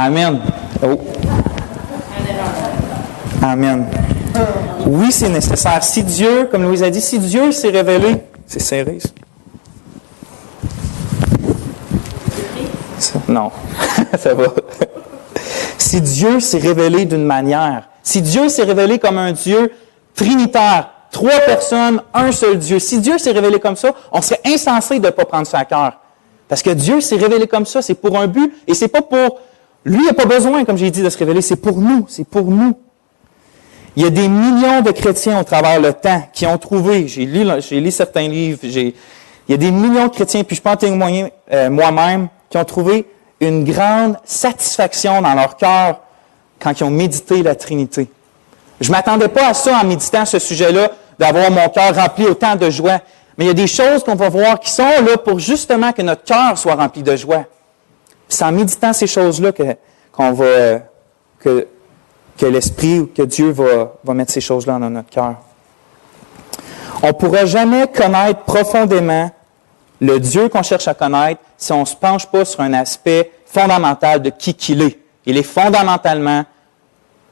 Amen. Oh. Amen. Oui, c'est nécessaire. Si Dieu, comme Louise a dit, si Dieu s'est révélé, c'est serré, ça. Non, ça va. Si Dieu s'est révélé d'une manière, si Dieu s'est révélé comme un Dieu trinitaire, 3 personnes, un seul Dieu, si Dieu s'est révélé comme ça, on serait insensé de ne pas prendre ça à cœur. Parce que Dieu s'est révélé comme ça, c'est pour un but, et c'est pas pour... Lui, il n'a pas besoin, comme j'ai dit, de se révéler, c'est pour nous, c'est pour nous. Il y a des millions de chrétiens au travers le temps qui ont trouvé, j'ai lu certains livres, il y a des millions de chrétiens, puis je peux en témoigner moi-même, qui ont trouvé une grande satisfaction dans leur cœur quand ils ont médité la Trinité. Je ne m'attendais pas à ça en méditant ce sujet-là, d'avoir mon cœur rempli autant de joie. Mais il y a des choses qu'on va voir qui sont là pour justement que notre cœur soit rempli de joie. Puis c'est en méditant ces choses-là que l'Esprit ou que Dieu va mettre ces choses-là dans notre cœur. On ne pourra jamais connaître profondément le Dieu qu'on cherche à connaître si on ne se penche pas sur un aspect fondamental de qui qu'il est. Il est fondamentalement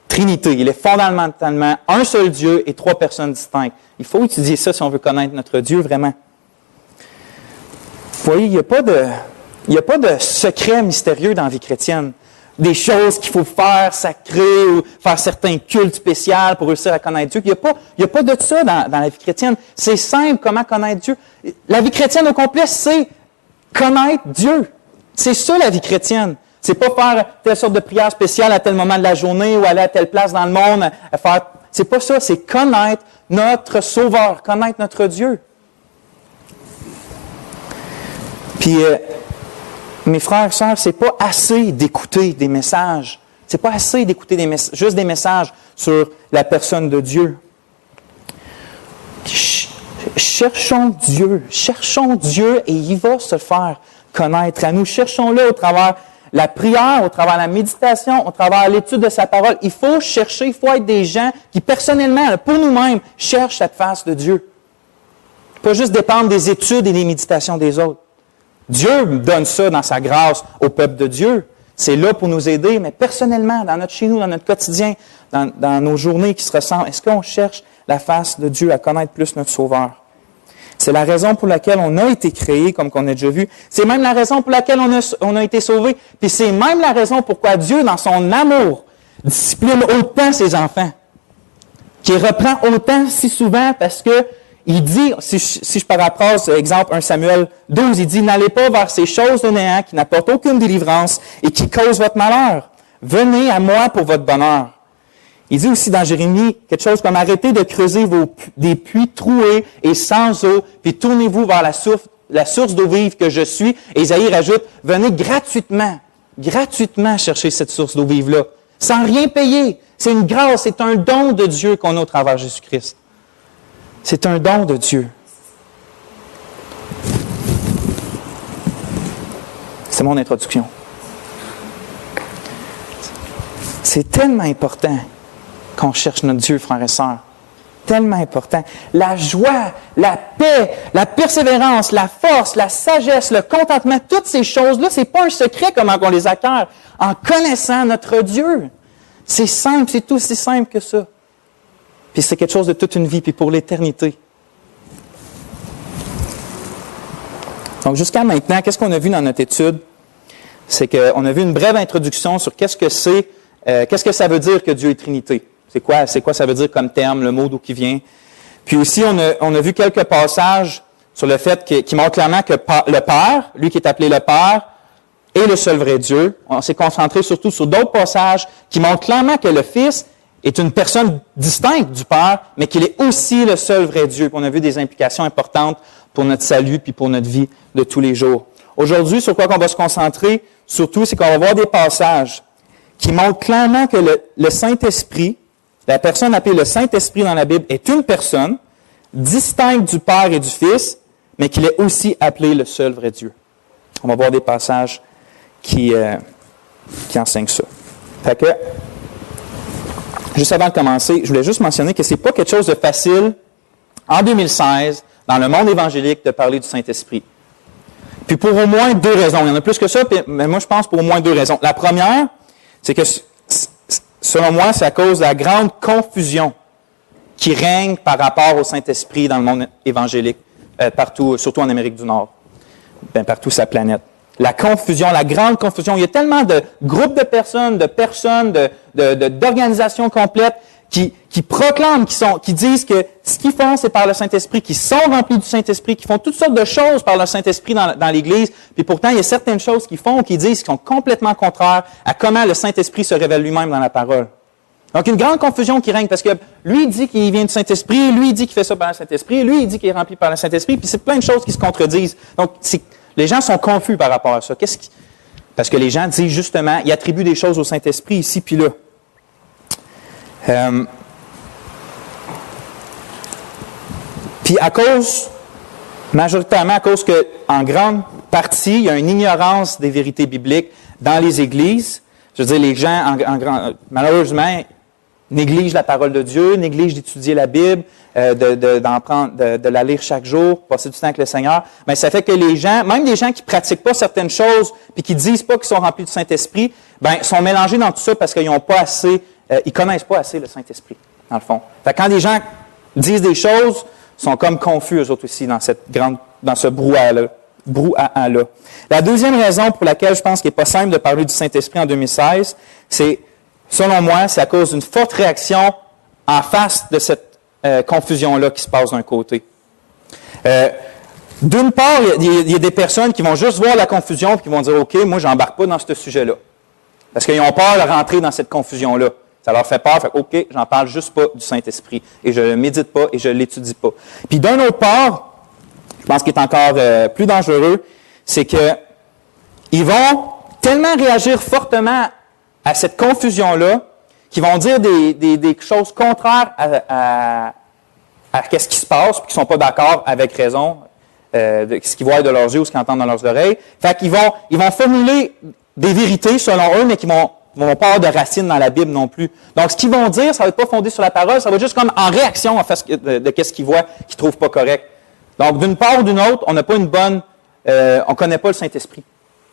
Trinité. Il est fondamentalement un seul Dieu et 3 personnes distinctes. Il faut étudier ça si on veut connaître notre Dieu vraiment. Vous voyez, il n'y a pas de secret mystérieux dans la vie chrétienne. Des choses qu'il faut faire sacrées ou faire certains cultes spéciaux pour réussir à connaître Dieu. Il n'y a pas de ça dans la vie chrétienne. C'est simple comment connaître Dieu. La vie chrétienne au complet, c'est connaître Dieu. C'est ça la vie chrétienne. C'est pas faire telle sorte de prière spéciale à tel moment de la journée ou aller à telle place dans le monde. C'est pas ça, c'est connaître notre Sauveur, connaître notre Dieu. Puis, mes frères et sœurs, c'est pas assez d'écouter des messages. C'est pas assez d'écouter juste des messages sur la personne de Dieu. Cherchons Dieu et il va se faire connaître à nous. Cherchons-le au travers la prière, au travers la méditation, au travers l'étude de sa parole. Il faut chercher, il faut être des gens qui, personnellement, pour nous-mêmes, cherchent cette face de Dieu. Pas juste dépendre des études et des méditations des autres. Dieu donne ça dans sa grâce au peuple de Dieu. C'est là pour nous aider, mais personnellement, chez nous, dans notre quotidien, dans nos journées qui se ressemblent, est-ce qu'on cherche la face de Dieu, à connaître plus notre Sauveur? C'est la raison pour laquelle on a été créé, comme qu'on a déjà vu. C'est même la raison pour laquelle on a été sauvé. Puis c'est même la raison pourquoi Dieu, dans son amour, discipline autant ses enfants. Qu'il reprend autant si souvent parce que il dit, si je paraphrase, exemple 1 Samuel 12, il dit « N'allez pas vers ces choses de néant qui n'apportent aucune délivrance et qui causent votre malheur. Venez à moi pour votre bonheur. » Il dit aussi dans Jérémie quelque chose comme « Arrêtez de creuser des puits troués et sans eau, puis tournez-vous vers la source d'eau vive que je suis. » Et Isaïe rajoute « Venez gratuitement chercher cette source d'eau vive-là, sans rien payer. C'est une grâce, c'est un don de Dieu qu'on a au travers Jésus-Christ. C'est un don de Dieu. » C'est mon introduction. C'est tellement important qu'on cherche notre Dieu, frères et sœurs. Tellement important. La joie, la paix, la persévérance, la force, la sagesse, le contentement, toutes ces choses-là, c'est pas un secret comment on les acquiert. En connaissant notre Dieu. C'est simple, c'est tout aussi simple que ça. Puis c'est quelque chose de toute une vie, puis pour l'éternité. Donc jusqu'à maintenant, qu'est-ce qu'on a vu dans notre étude? C'est qu'on a vu une brève introduction sur qu'est-ce que ça veut dire que Dieu est Trinité. C'est quoi ça veut dire comme terme, le mot d'où qui vient. Puis aussi, on a vu quelques passages sur le fait qui montrent clairement que le Père, lui qui est appelé le Père, est le seul vrai Dieu. On s'est concentré surtout sur d'autres passages qui montrent clairement que le Fils est une personne distincte du Père, mais qu'il est aussi le seul vrai Dieu. Puis on a vu des implications importantes pour notre salut puis pour notre vie de tous les jours. Aujourd'hui, sur quoi on va se concentrer, surtout, c'est qu'on va voir des passages qui montrent clairement que le Saint-Esprit, la personne appelée le Saint-Esprit dans la Bible, est une personne distincte du Père et du Fils, mais qu'il est aussi appelé le seul vrai Dieu. On va voir des passages qui enseignent ça. Fait que, juste avant de commencer, je voulais juste mentionner que c'est pas quelque chose de facile, en 2016, dans le monde évangélique, de parler du Saint-Esprit. Puis pour au moins 2 raisons. Il y en a plus que ça, mais moi je pense pour au moins 2 raisons. La première, c'est que, selon moi, c'est à cause de la grande confusion qui règne par rapport au Saint-Esprit dans le monde évangélique, partout, surtout en Amérique du Nord, partout sur la planète. La confusion, la grande confusion. Il y a tellement de groupes de personnes, d'organisations complètes qui proclament, qui disent que ce qu'ils font, c'est par le Saint-Esprit, qui sont remplis du Saint-Esprit, qui font toutes sortes de choses par le Saint-Esprit dans l'Église. Puis pourtant, il y a certaines choses qu'ils font ou qu'ils disent qui sont complètement contraires à comment le Saint-Esprit se révèle lui-même dans la parole. Donc, une grande confusion qui règne parce que lui, il dit qu'il vient du Saint-Esprit, lui, il dit qu'il fait ça par le Saint-Esprit, lui, il dit qu'il est rempli par le Saint-Esprit, puis c'est plein de choses qui se contredisent. Donc, les gens sont confus par rapport à ça. Parce que les gens disent justement, ils attribuent des choses au Saint-Esprit ici puis là. Puis majoritairement à cause que, en grande partie, il y a une ignorance des vérités bibliques dans les églises. Je veux dire, les gens, malheureusement, négligent la parole de Dieu, négligent d'étudier la Bible, de la lire chaque jour, passer du temps avec le Seigneur. Mais ça fait que les gens, même des gens qui ne pratiquent pas certaines choses, puis qui ne disent pas qu'ils sont remplis du Saint-Esprit, sont mélangés dans tout ça parce qu'ils n'ont pas assez, ils connaissent pas assez le Saint-Esprit, dans le fond. Fait que quand des gens disent des choses, ils sont comme confus, eux autres aussi, dans ce brouhaha-là. La deuxième raison pour laquelle je pense qu'il n'est pas simple de parler du Saint-Esprit en 2016, c'est, selon moi, c'est à cause d'une forte réaction en face de cette confusion-là qui se passe d'un côté. D'une part, il y a des personnes qui vont juste voir la confusion et qui vont dire « OK, moi, je n'embarque pas dans ce sujet-là. » Parce qu'ils ont peur de rentrer dans cette confusion-là. Ça leur fait peur, fait OK, j'en parle juste pas du Saint-Esprit. Et je ne le médite pas et je ne l'étudie pas. Puis d'un autre part, je pense qu'il est encore plus dangereux, c'est qu'ils vont tellement réagir fortement à cette confusion-là qu'ils vont dire des choses contraires à ce qui se passe, puis qui ne sont pas d'accord avec raison de ce qu'ils voient de leurs yeux ou ce qu'ils entendent dans leurs oreilles. Fait qu'ils vont formuler des vérités selon eux, mais qui vont pas avoir de racines dans la Bible non plus. Donc, ce qu'ils vont dire, ça ne va être pas fondé sur la parole, ça va être juste comme en réaction de ce qu'ils voient, qu'ils ne trouvent pas correct. Donc, d'une part ou d'une autre, on n'a pas une bonne... on ne connaît pas le Saint-Esprit.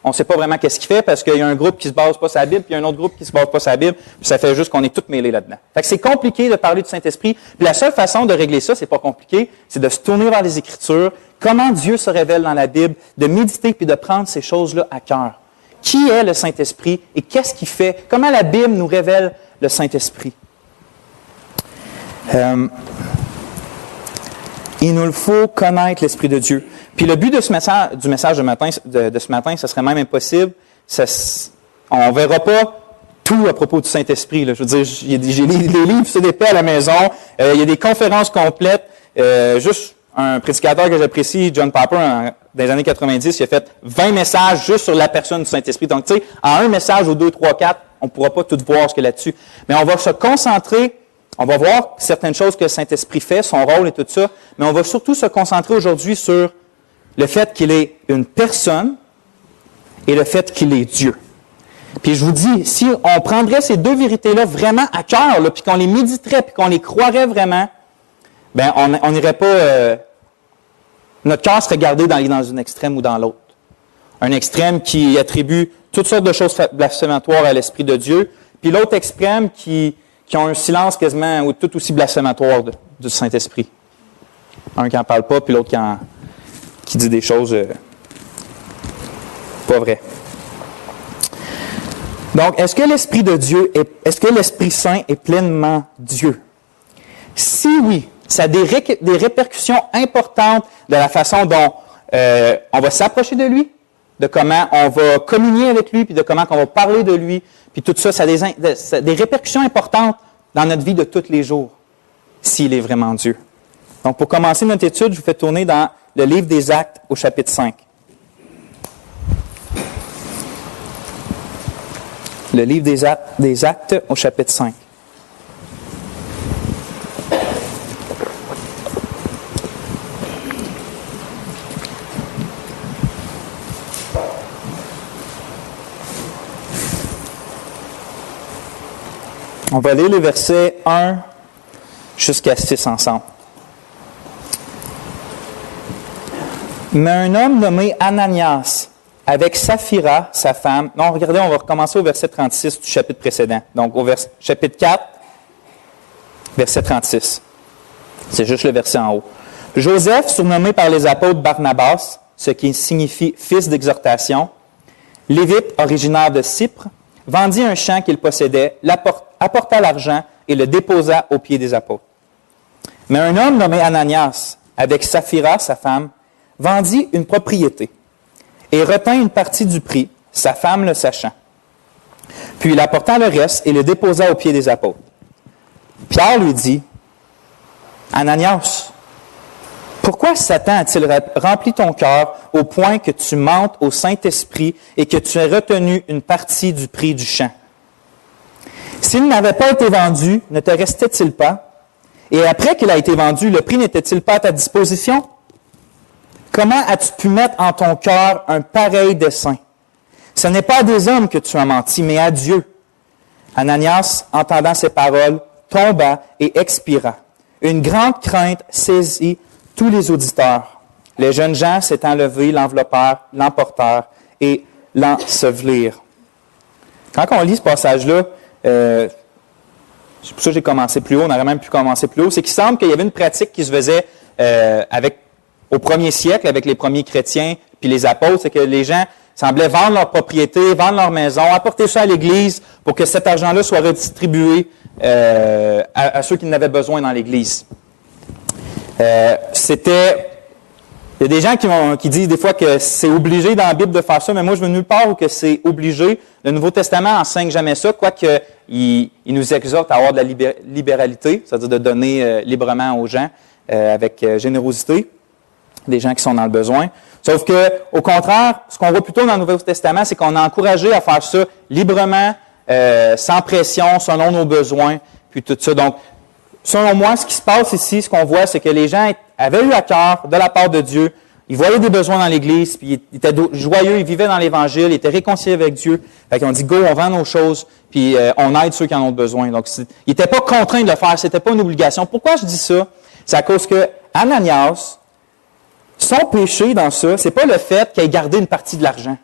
On ne sait pas vraiment qu'est-ce qu'il fait parce qu'il y a un groupe qui ne se base pas sur la Bible, puis il y a un autre groupe qui ne se base pas sur la Bible, puis ça fait juste qu'on est tous mêlés là-dedans. Fait que c'est compliqué de parler du Saint-Esprit. Puis la seule façon de régler ça, c'est pas compliqué, c'est de se tourner vers les Écritures, comment Dieu se révèle dans la Bible, de méditer puis de prendre ces choses-là à cœur. Qui est le Saint-Esprit et qu'est-ce qu'il fait? Comment la Bible nous révèle le Saint-Esprit? Il nous faut connaître l'Esprit de Dieu. Puis le but de du message de ce matin, ce serait même impossible. On ne verra pas tout à propos du Saint-Esprit. Là. Je veux dire, j'ai des livres sur des paix à la maison. Il y a des conférences complètes. Juste un prédicateur que j'apprécie, John Piper, dans les années 90, il a fait 20 messages juste sur la personne du Saint-Esprit. Donc, tu sais, en un message ou 2, 3, 4, on ne pourra pas tout voir ce qu'il y a là-dessus. Mais on va se concentrer, on va voir certaines choses que le Saint-Esprit fait, son rôle et tout ça, mais on va surtout se concentrer aujourd'hui sur le fait qu'il est une personne et le fait qu'il est Dieu. Puis je vous dis, si on prendrait ces deux vérités-là vraiment à cœur, là, puis qu'on les méditerait, puis qu'on les croirait vraiment, ben on n'irait pas... notre cœur serait gardé dans un extrême ou dans l'autre. Un extrême qui attribue toutes sortes de choses blasphématoires à l'Esprit de Dieu, puis l'autre extrême qui ont un silence quasiment ou tout aussi blasphématoire du Saint-Esprit. Un qui n'en parle pas, puis l'autre qui dit des choses pas vraies. Donc, est-ce que l'Esprit de Dieu, est-ce que l'Esprit Saint est pleinement Dieu? Si oui, ça a des répercussions importantes de la façon dont on va s'approcher de lui, de comment on va communier avec lui, puis de comment on va parler de lui, puis tout ça, ça a des répercussions importantes dans notre vie de tous les jours, s'il est vraiment Dieu. Donc, pour commencer notre étude, je vous fais tourner dans le livre des Actes au chapitre 5. Le livre des Actes au chapitre 5. On va lire les versets 1 jusqu'à 6 ensemble. Mais un homme nommé Ananias, avec Saphira, sa femme. Non, regardez, on va recommencer au verset 36 du chapitre précédent. Donc, au chapitre 4, verset 36. C'est juste le verset en haut. Joseph, surnommé par les apôtres Barnabas, ce qui signifie fils d'exhortation, lévite originaire de Cypre, vendit un champ qu'il possédait, apporta l'argent et le déposa aux pieds des apôtres. Mais un homme nommé Ananias, avec Saphira, sa femme, vendit une propriété et retint une partie du prix, sa femme le sachant. Puis il apporta le reste et le déposa aux pieds des apôtres. Pierre lui dit, « Ananias, pourquoi Satan a-t-il rempli ton cœur au point que tu mentes au Saint-Esprit et que tu aies retenu une partie du prix du champ? S'il n'avait pas été vendu, ne te restait-il pas? Et après qu'il a été vendu, le prix n'était-il pas à ta disposition? Comment as-tu pu mettre en ton cœur un pareil dessein? Ce n'est pas à des hommes que tu as menti, mais à Dieu. » Ananias, entendant ces paroles, tomba et expira. Une grande crainte saisit tous les auditeurs. Les jeunes gens s'étant levés, l'enveloppèrent, l'emportèrent et l'ensevelirent. Quand on lit ce passage-là, c'est pour ça que j'ai commencé plus haut, on aurait même pu commencer plus haut, c'est qu'il semble qu'il y avait une pratique qui se faisait au premier siècle avec les premiers chrétiens puis les apôtres, c'est que les gens semblaient vendre leur propriété, vendre leur maison, apporter ça à l'Église pour que cet argent-là soit redistribué à ceux qui en avaient besoin dans l'Église. Il y a des gens qui disent des fois que c'est obligé dans la Bible de faire ça, mais moi je veux nulle part où que c'est obligé. Le Nouveau Testament enseigne jamais ça, quoique il nous exhorte à avoir de la libéralité, c'est-à-dire de donner librement aux gens avec générosité, des gens qui sont dans le besoin. Sauf que, au contraire, ce qu'on voit plutôt dans le Nouveau Testament, c'est qu'on a encouragé à faire ça librement, sans pression, selon nos besoins, puis tout ça. Donc, selon moi, ce qui se passe ici, ce qu'on voit, c'est que les gens avaient eu à cœur, de la part de Dieu, ils voyaient des besoins dans l'Église, puis ils étaient joyeux, ils vivaient dans l'Évangile, ils étaient réconciliés avec Dieu. Fait qu'ils ont dit, go, on vend nos choses, puis on aide ceux qui en ont besoin. Donc, ils n'étaient pas contraints de le faire, c'était pas une obligation. Pourquoi je dis ça? C'est à cause que Ananias, son péché dans ça, c'est pas le fait qu'il ait gardé une partie de l'argent.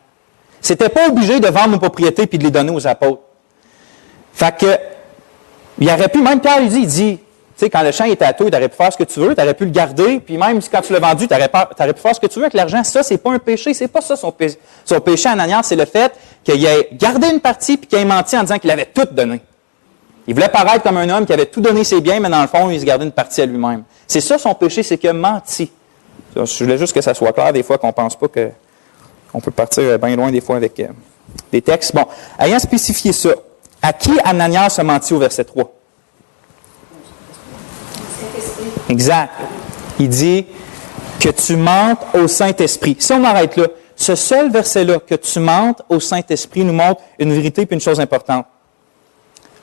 C'était pas obligé de vendre nos propriétés puis de les donner aux apôtres. Fait que, il aurait pu, même Pierre lui dit, tu sais, quand le champ était à toi, tu aurais pu faire ce que tu veux, tu aurais pu le garder, puis même quand tu l'as vendu, tu aurais pu faire ce que tu veux avec l'argent. Ça, c'est pas un péché, c'est pas ça son péché Ananias, c'est le fait qu'il ait gardé une partie puis qu'il ait menti en disant qu'il avait tout donné. Il voulait paraître comme un homme qui avait tout donné ses biens, mais dans le fond, il se gardait une partie à lui-même. C'est ça son péché, c'est qu'il a menti. Je voulais juste que ça soit clair, des fois qu'on ne pense pas qu'on peut partir bien loin des fois avec des textes. Bon, ayant spécifié ça, à qui Ananias a menti au verset 3? Exact. Il dit que tu mentes au Saint-Esprit. Si on arrête là, ce seul verset-là, que tu mentes au Saint-Esprit, nous montre une vérité et une chose importante.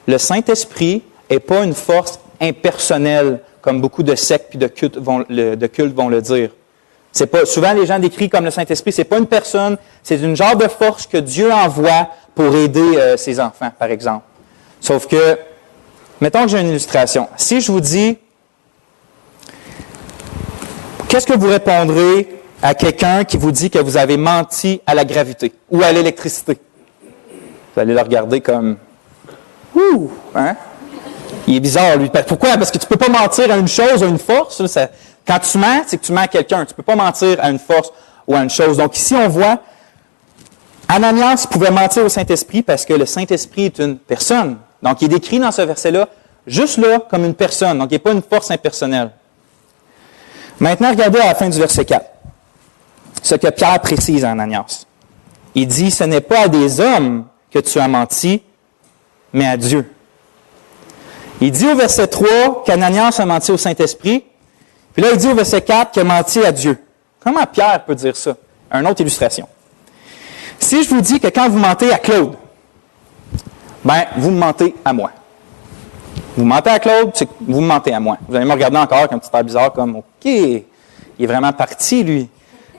Le Saint-Esprit n'est pas une force impersonnelle, comme beaucoup de sectes et de cultes vont le dire. C'est pas, souvent, les gens décrivent comme le Saint-Esprit, c'est pas une personne, c'est une genre de force que Dieu envoie pour aider ses enfants, par exemple. Sauf que, mettons que j'ai une illustration. Si je vous dis, qu'est-ce que vous répondrez à quelqu'un qui vous dit que vous avez menti à la gravité ou à l'électricité? Vous allez le regarder comme, ouh, hein? Il est bizarre, lui. Pourquoi? Parce que tu ne peux pas mentir à une chose, à une force. Quand tu mens, c'est que tu mens à quelqu'un. Tu ne peux pas mentir à une force ou à une chose. Donc ici, on voit, Ananias pouvait mentir au Saint-Esprit parce que le Saint-Esprit est une personne. Donc il est décrit dans ce verset-là, juste là, comme une personne. Donc il n'est pas une force impersonnelle. Maintenant, regardez à la fin du verset 4. Ce que Pierre précise à Ananias. Il dit, ce n'est pas à des hommes que tu as menti, mais à Dieu. Il dit au verset 3 qu'Ananias a menti au Saint-Esprit. Puis là, il dit au verset 4 qu'il a menti à Dieu. Comment Pierre peut dire ça? Une autre illustration. Si je vous dis que quand vous mentez à Claude, ben, vous me mentez à moi. Vous mentez à Claude, c'est que vous me mentez à moi. Vous allez me regarder encore avec un petit air bizarre comme, OK, il est vraiment parti, lui.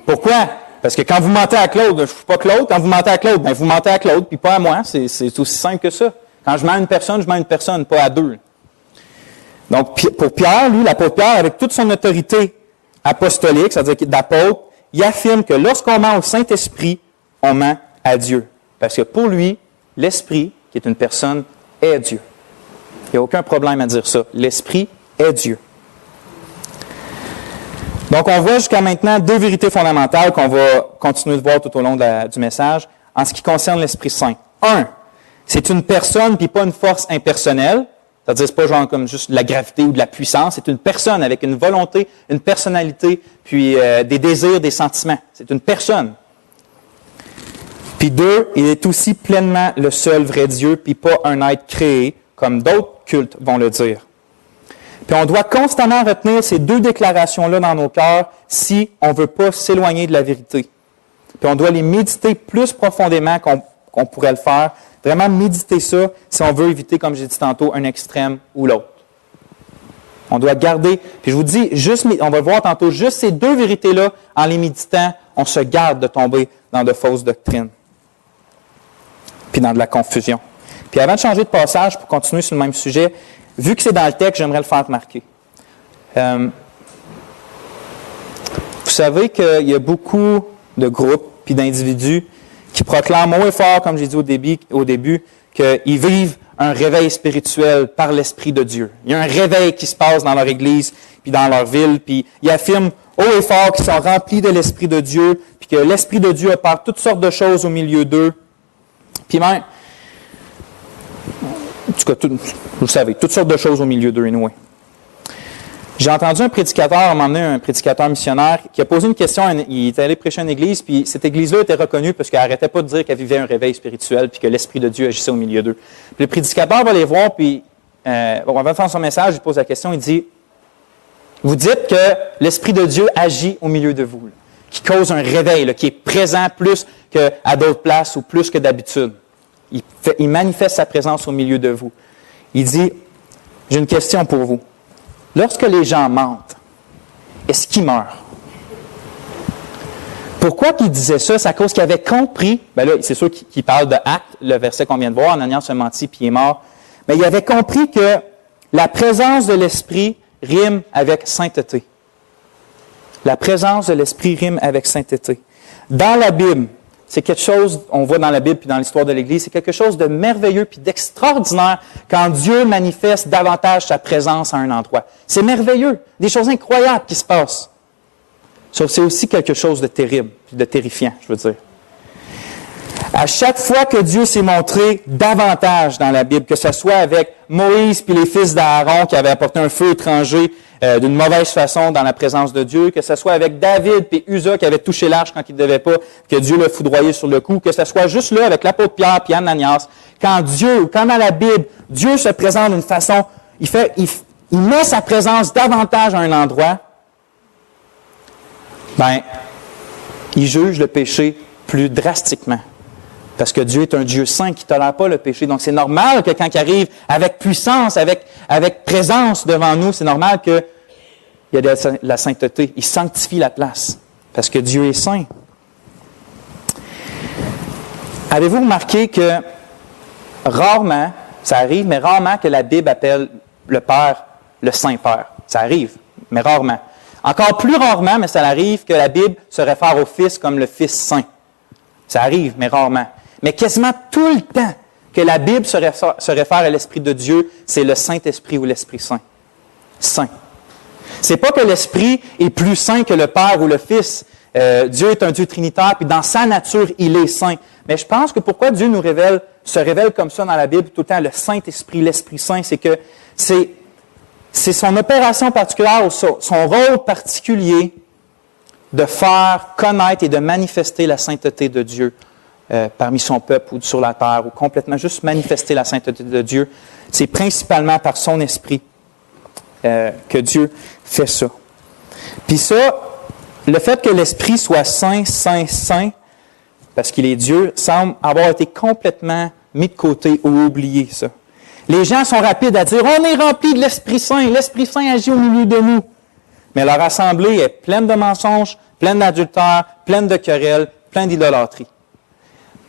Pourquoi? Parce que quand vous mentez à Claude, je ne suis pas Claude. Quand vous mentez à Claude, ben, vous mentez à Claude, puis pas à moi. C'est aussi simple que ça. Quand je mens à une personne, pas à deux. Donc, pour Pierre, lui, l'apôtre Pierre, avec toute son autorité apostolique, c'est-à-dire d'apôtre, il affirme que lorsqu'on ment au Saint-Esprit, on ment à Dieu. Parce que pour lui, l'Esprit, qui est une personne, est Dieu. Il n'y a aucun problème à dire ça. L'Esprit est Dieu. Donc, on voit jusqu'à maintenant deux vérités fondamentales qu'on va continuer de voir tout au long du message en ce qui concerne l'Esprit Saint. Un, c'est une personne puis pas une force impersonnelle. C'est-à-dire, c'est pas genre comme juste de la gravité ou de la puissance. C'est une personne avec une volonté, une personnalité, puis des désirs, des sentiments. C'est une personne. Puis deux, il est aussi pleinement le seul vrai Dieu, puis pas un être créé, comme d'autres cultes vont le dire. Puis on doit constamment retenir ces deux déclarations-là dans nos cœurs si on ne veut pas s'éloigner de la vérité. Puis on doit les méditer plus profondément qu'on pourrait le faire. Vraiment méditer ça si on veut éviter, comme j'ai dit tantôt, un extrême ou l'autre. On doit garder, puis je vous dis, on va le voir tantôt, juste ces deux vérités-là, en les méditant, on se garde de tomber dans de fausses doctrines. Puis dans de la confusion. Puis avant de changer de passage, pour continuer sur le même sujet, vu que c'est dans le texte, j'aimerais le faire remarquer. Vous savez qu'il y a beaucoup de groupes puis d'individus qui proclament haut et fort, comme j'ai dit au début, qu'ils vivent un réveil spirituel par l'Esprit de Dieu. Il y a un réveil qui se passe dans leur église puis dans leur ville, puis ils affirment haut et fort qu'ils sont remplis de l'Esprit de Dieu, puis que l'Esprit de Dieu opère toutes sortes de choses au milieu d'eux. Puis même, en tout cas, vous savez, toutes sortes de choses au milieu d'eux, anyway. J'ai entendu un prédicateur, à un moment donné, un prédicateur missionnaire, qui a posé une question, il était allé prêcher à une église, puis cette église-là était reconnue parce qu'elle n'arrêtait pas de dire qu'elle vivait un réveil spirituel, puis que l'Esprit de Dieu agissait au milieu d'eux. Puis le prédicateur va les voir, puis avant de faire son message, il pose la question, il dit, vous dites que l'Esprit de Dieu agit au milieu de vous, là, qui cause un réveil, là, qui est présent plus qu'à d'autres places ou plus que d'habitude. Il manifeste sa présence au milieu de vous. Il dit, j'ai une question pour vous. Lorsque les gens mentent, est-ce qu'ils meurent? Pourquoi qu'il disait ça? C'est à cause qu'il avait compris, bien là, c'est sûr qu'il parle de Actes, le verset qu'on vient de voir, Ananias a menti puis il est mort, mais il avait compris que la présence de l'Esprit rime avec sainteté. La présence de l'Esprit rime avec sainteté. Dans la Bible, c'est quelque chose, on voit dans la Bible puis dans l'histoire de l'Église, c'est quelque chose de merveilleux puis d'extraordinaire quand Dieu manifeste davantage sa présence à un endroit. C'est merveilleux, des choses incroyables qui se passent. Sauf que c'est aussi quelque chose de terrible, de terrifiant, je veux dire. À chaque fois que Dieu s'est montré davantage dans la Bible, que ce soit avec Moïse puis les fils d'Aaron qui avaient apporté un feu étranger d'une mauvaise façon dans la présence de Dieu, que ce soit avec David puis Uza qui avait touché l'arche quand il ne devait pas, que Dieu l'a foudroyé sur le coup, que ce soit juste là avec l'apôtre Pierre puis Ananias, quand dans la Bible, Dieu se présente d'une façon, il met sa présence davantage à un endroit, ben, il juge le péché plus drastiquement. Parce que Dieu est un Dieu saint qui ne tolère pas le péché. Donc, c'est normal que quand il arrive avec puissance, avec présence devant nous, c'est normal qu'il y ait de la sainteté. Il sanctifie la place. Parce que Dieu est saint. Avez-vous remarqué que rarement, ça arrive, mais rarement que la Bible appelle le Père le Saint-Père. Ça arrive, mais rarement. Encore plus rarement, mais ça arrive que la Bible se réfère au Fils comme le Fils saint. Ça arrive, mais rarement. Mais quasiment tout le temps que la Bible se réfère à l'Esprit de Dieu, c'est le Saint-Esprit ou l'Esprit Saint. Saint. C'est pas que l'Esprit est plus saint que le Père ou le Fils. Dieu est un Dieu trinitaire, puis dans sa nature, il est saint. Mais je pense que pourquoi Dieu se révèle comme ça dans la Bible, tout le temps, le Saint-Esprit, l'Esprit Saint, c'est que c'est son opération particulière, ou son rôle particulier de faire connaître et de manifester la sainteté de Dieu parmi son peuple ou sur la terre, ou complètement juste manifester la sainteté de Dieu. C'est principalement par son esprit que Dieu fait ça. Puis ça, le fait que l'Esprit soit saint, saint, saint, parce qu'il est Dieu, semble avoir été complètement mis de côté ou oublié, ça. Les gens sont rapides à dire « On est rempli de l'Esprit Saint, l'Esprit Saint agit au milieu de nous. » Mais leur assemblée est pleine de mensonges, pleine d'adultère, pleine de querelles, pleine d'idolâtrie.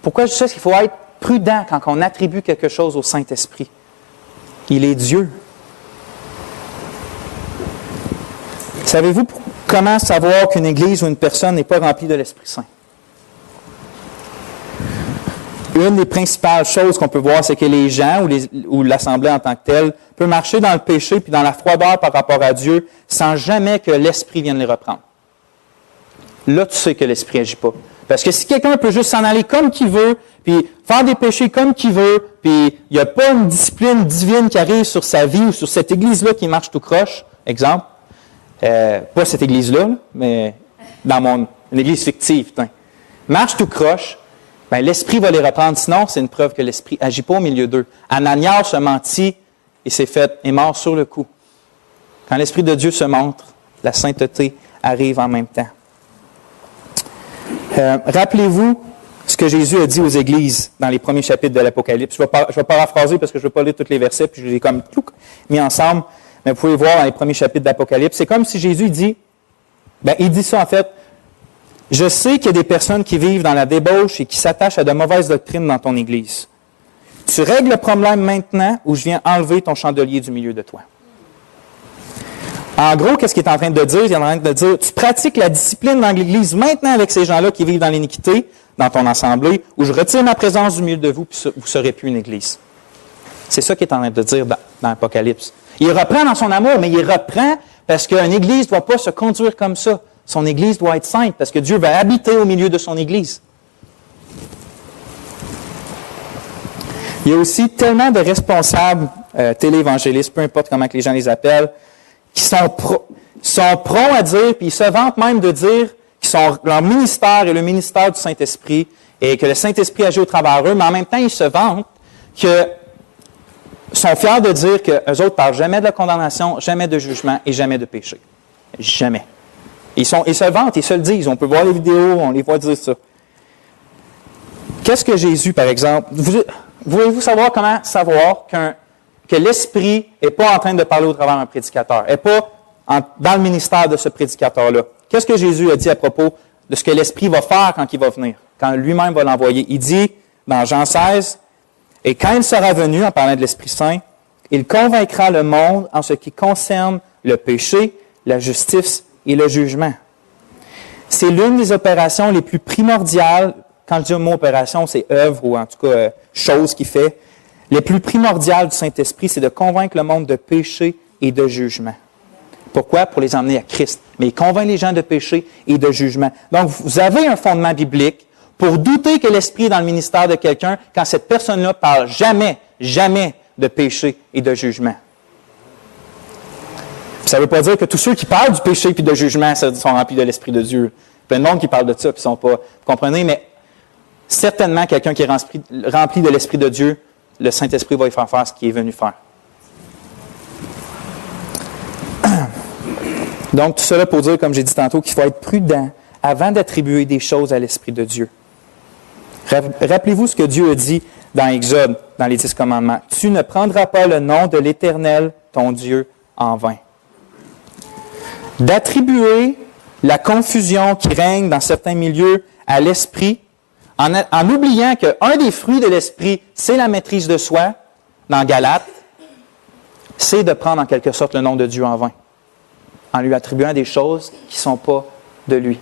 Pourquoi je dis ça? Parce qu'il faut être prudent quand on attribue quelque chose au Saint-Esprit. Il est Dieu. Savez-vous comment savoir qu'une Église ou une personne n'est pas remplie de l'Esprit Saint? une des principales choses qu'on peut voir, c'est que les gens ou l'Assemblée en tant que telle peut marcher dans le péché puis dans la froideur par rapport à Dieu sans jamais que l'Esprit vienne les reprendre. Là, tu sais que l'Esprit n'agit pas. Parce que si quelqu'un peut juste s'en aller comme qu'il veut, puis faire des péchés comme qu'il veut, puis il n'y a pas une discipline divine qui arrive sur sa vie ou sur cette Église-là qui marche tout croche, exemple, pas cette Église-là, mais dans une Église fictive, marche tout croche, ben, l'Esprit va les reprendre. Sinon, c'est une preuve que l'Esprit n'agit pas au milieu d'eux. Ananias se mentit et est mort sur le coup. Quand l'Esprit de Dieu se montre, la sainteté arrive en même temps. Rappelez-vous ce que Jésus a dit aux églises dans les premiers chapitres de l'Apocalypse. Je vais paraphraser parce que je ne vais pas lire tous les versets, puis je les ai comme mis ensemble. Mais vous pouvez voir dans les premiers chapitres d'Apocalypse. C'est comme si Jésus dit, il dit ça en fait, je sais qu'il y a des personnes qui vivent dans la débauche et qui s'attachent à de mauvaises doctrines dans ton Église. Tu règles le problème maintenant ou je viens enlever ton chandelier du milieu de toi. En gros, qu'est-ce qu'il est en train de dire? Il est en train de dire, tu pratiques la discipline dans l'Église maintenant avec ces gens-là qui vivent dans l'iniquité, dans ton assemblée, ou je retire ma présence du milieu de vous, puis vous ne serez plus une Église. C'est ça qu'il est en train de dire dans l'Apocalypse. Il reprend dans son amour, mais il reprend parce qu'une Église ne doit pas se conduire comme ça. Son Église doit être sainte parce que Dieu va habiter au milieu de son Église. Il y a aussi tellement de responsables téléévangélistes, peu importe comment que les gens les appellent, qui sont prompts à dire, puis ils se vantent même de dire leur ministère est le ministère du Saint-Esprit et que le Saint-Esprit agit au travers d'eux, mais en même temps, ils se vantent sont fiers de dire qu'eux autres ne parlent jamais de la condamnation, jamais de jugement et jamais de péché. Jamais. Ils se vantent, ils se le disent. On peut voir les vidéos, on les voit dire ça. Qu'est-ce que Jésus, par exemple, voulez-vous savoir comment savoir que l'Esprit n'est pas en train de parler au travers d'un prédicateur, n'est pas dans le ministère de ce prédicateur-là? Qu'est-ce que Jésus a dit à propos de ce que l'Esprit va faire quand il va venir, quand lui-même va l'envoyer? Il dit, dans Jean 16, « Et quand il sera venu, en parlant de l'Esprit Saint, il convaincra le monde en ce qui concerne le péché, la justice et le jugement. » C'est l'une des opérations les plus primordiales. Quand je dis un mot opération, c'est œuvre ou en tout cas chose qu'il fait. Les plus primordiales du Saint-Esprit, c'est de convaincre le monde de péché et de jugement. Pourquoi? Pour les emmener à Christ. Mais il convainc les gens de péché et de jugement. Donc, vous avez un fondement biblique pour douter que l'Esprit est dans le ministère de quelqu'un quand cette personne-là parle jamais de péché et de jugement. Ça ne veut pas dire que tous ceux qui parlent du péché et de jugement sont remplis de l'Esprit de Dieu. Plein de monde qui parle de ça et ne sont pas. Vous comprenez? Mais certainement, quelqu'un qui est rempli de l'Esprit de Dieu, le Saint-Esprit va lui faire ce qu'il est venu faire. Donc, tout cela pour dire, comme j'ai dit tantôt, qu'il faut être prudent avant d'attribuer des choses à l'Esprit de Dieu. Rappelez-vous ce que Dieu a dit dans Exode, dans les 10 commandements. « Tu ne prendras pas le nom de l'Éternel, ton Dieu, en vain. » D'attribuer la confusion qui règne dans certains milieux à l'Esprit, en oubliant qu'un des fruits de l'Esprit, c'est la maîtrise de soi, dans Galates, c'est de prendre en quelque sorte le nom de Dieu en vain, en lui attribuant des choses qui ne sont pas de lui.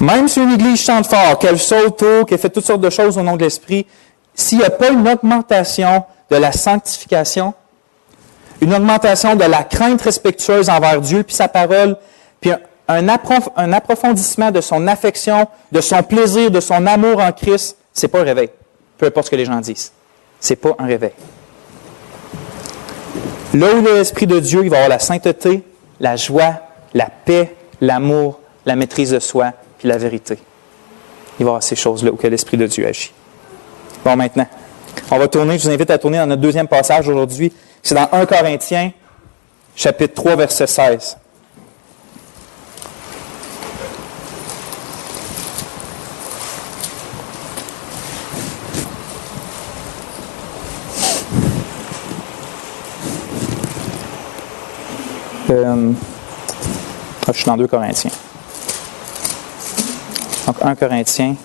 Même si une Église chante fort, qu'elle saute haut, qu'elle fait toutes sortes de choses au nom de l'Esprit, s'il n'y a pas une augmentation de la sanctification, une augmentation de la crainte respectueuse envers Dieu puis sa parole, puis un approfondissement de son affection, de son plaisir, de son amour en Christ, c'est pas un réveil. Peu importe ce que les gens disent. C'est pas un réveil. Là où l'Esprit de Dieu, il va y avoir la sainteté, la joie, la paix, l'amour, la maîtrise de soi, puis la vérité. Il va y avoir ces choses-là où l'Esprit de Dieu agit. Bon, maintenant, on va tourner, je vous invite à tourner dans notre deuxième passage aujourd'hui. C'est dans 1 Corinthiens, chapitre 3, verset 16. Je suis dans 2 Corinthiens. Donc, 1 Corinthiens.